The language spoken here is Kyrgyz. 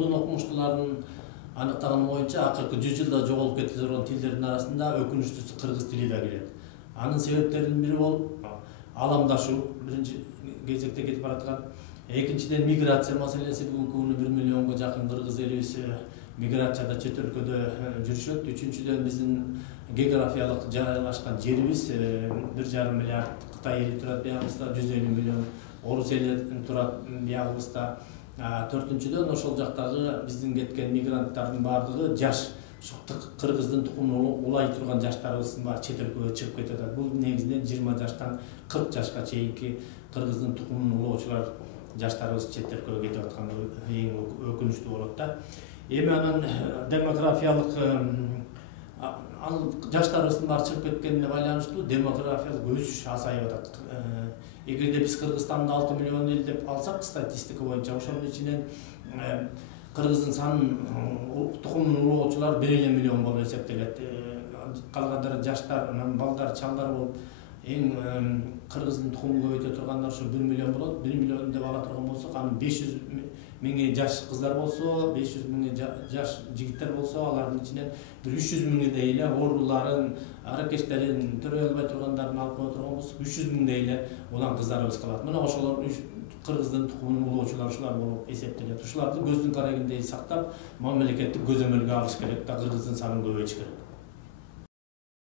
Мурдун окумуштуулардын аныктаганы боюнча акыркы 100 жылда жоголуп кетип турган тилдердин арасында өкүнүчтүүсү кыргыз тили да кирет. Анын себептеринин бири болуп аламдашуу, биринчи кезекте кетип бараткан. Экинчиден миграция маселеси. Бүгүнкү күнү 1 миллионго жакын кыргыз элибиз миграцияда чет өлкөдө жүрүшөт. Үчүнчүдөн биздин географиялык жайлашкан жерибиз 1,5 миллиард Кытай эли турат биягыбызда, 150 миллион орус эли турат биягыбызда. Төртүнчүдөн ошол жактагы биздин кеткен мигранттардын баардыгы жаш, кыргыздын тукумун улай турган жаштарыбыздын баары чет өлкөгө чыгып кетип атат. Бул негизинен 20 жаштан 40 жашка чейинки кыргыздын тукумун улоочулар жаштарыбыз чет өлкөгө кетип атканы эң өкүнүчтүү болот да. Эми анан демографиялык жаштарыбыздын баары чыгып кеткенине байланыштуу демографиялык өсүш азайып атат. Эгерде биз Кыргызстанды 6 миллион эл деп алсак, статистика боюнча ошонун ичинен кыргыздын санын тукумун улоочулар 1 миллион болуп эсептелет. Калгандары жаштар, балдар, чалдар болуп, эң кыргыздын тукумун көбөйтө тургандар ушу 1 миллион болот. 1 миллион деп ала турган болсок, анын 500 миңи жаш кыздар болсо, 500 миңи жаш жигиттер болсо, алардын ичинен 300 миңидей эле ооруларын, аракечтерин төрөй албай тургандарын алып кое турган болсок, 300 миңдей эле улан кыздарыбыз калат. Мына ошолор кыргыздын тукумун улоочулар ушулар болуп эсептелет. Ушуларды көздүн карагындей сактап, мамлекеттик көзөмөлгө алыш керек да, кыргыздын санын көбөйтүш керек.